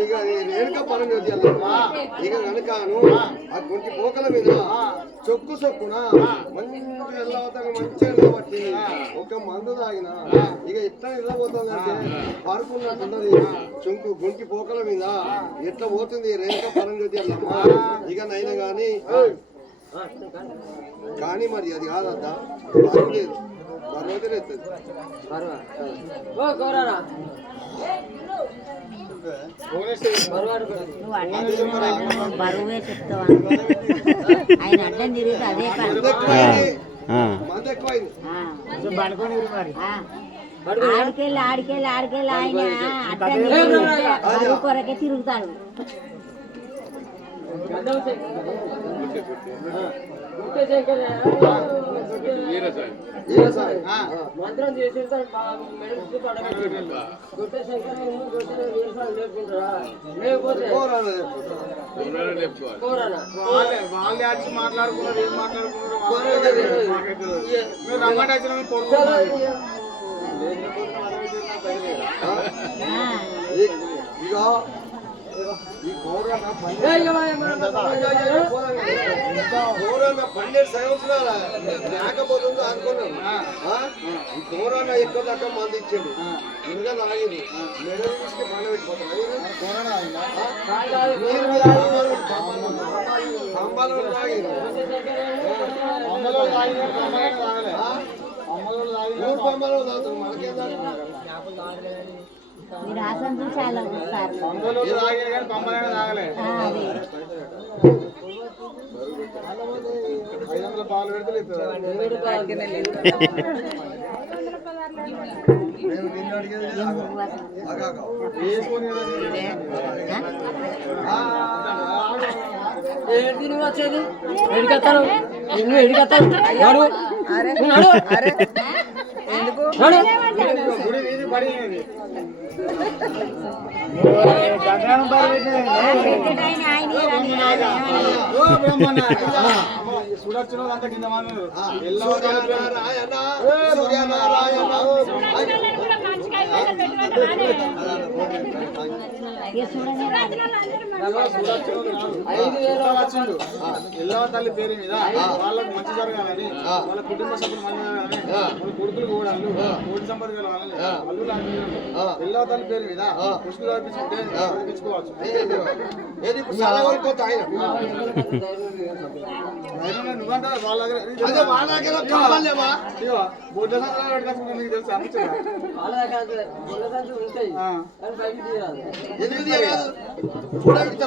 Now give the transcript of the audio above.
ఇక రేణుక పరం ఇక కనుకను ఆ. కొంచెం పోకల మీద చొక్కు చొక్కున మంచిగా వెళ్ళవుతాను మంచిగా నిలబట్టి ఒక మందు తాగిన. ఇక ఎట్లా నిలబోతుందంటే పరుకున్నట్టున్నది చొంకు గొంటి పోకల మీద ఎట్లా పోతుంది రేణుక పరం ఇక నైనా గాని కానీ మరి అది కాదద్దా? ఎత్తది ఓ కోరారా నువ్వు అడ్డం తిరిగిన బరువే చెప్తావు ఆయన అడ్డం తిరిగితే అదే ఆడికెళ్ళి ఆడికెళ్ళి ఆడికెళ్ళి ఆయన అడ్డం బరువు కొరకే తిరుగుతాడు గుట్టే మంత్రం చేసి మెడిసి పడగట్టి గుట్టే శంకర్ గుట్టే వీరసాలు లేపుకుంటారా లేకపోతే వాళ్ళే వచ్చి మాట్లాడుకున్నారు ఏం మాట్లాడుకున్నారు రమ్మంటే వచ్చిన ఆ. ఈ- ఇగో కోరన్న పన్నెండు సంవత్సరాల లేకపోతుందో అనుకున్నాం కోరన్న ఎక్కువ దాకా మంది ఇచ్చాడు. ఇంకా తాగింది మెడలు తీసుకు పండ పెట్టిపోతాం మీరు మీద స్తంభాలు తాగింది అమ్మలో తాగిన అమ్మలో మూడు పంబాలు తాగుతాం మనకేం తాగుతాం మీరు చూసి వస్తారు తాగలే ఆ, అదే ఐదు వందల పాలు పెడితే లేదు. మేము నిన్ను అడిగేది నువ్వు అసలు ఆగాగా. వేసుకొని కదా నేను. ఏంటి నువ్వు వచ్చేది? ఎడికెత్తాను నువ్వు నడు. నడు. పాలు ఆయనే చూడొచ్చిన వాళ్ళంతా కింద సూర్యనారాయణ సూర్యనారాయణ ఎల్లవ తల్లి పేరు మీద వాళ్ళకు మంచి జరగాలని వాళ్ళ కుటుంబ సభ్యులు మంచి జరగాలని వాళ్ళ కొడుకులు కూడా కోటి సంపద కలగాలని అల్లులు ఎల్లవ తల్లి పేరు మీద పుష్కులు అర్పించుకుంటే అర్పించుకోవచ్చు ఏది నువ్వంటే వాళ్ళ దగ్గర అదే వాళ్ళ దగ్గర కావాలేమా ఇగో బొడ్ల సంచులు పెట్టుకుంటే నీకు తెలుసు అమ్ముతున్నా వాళ్ళ దగ్గర గొల్ల సంచులు ఉంటాయి కానీ పైకి తీయరాదు ఎందుకు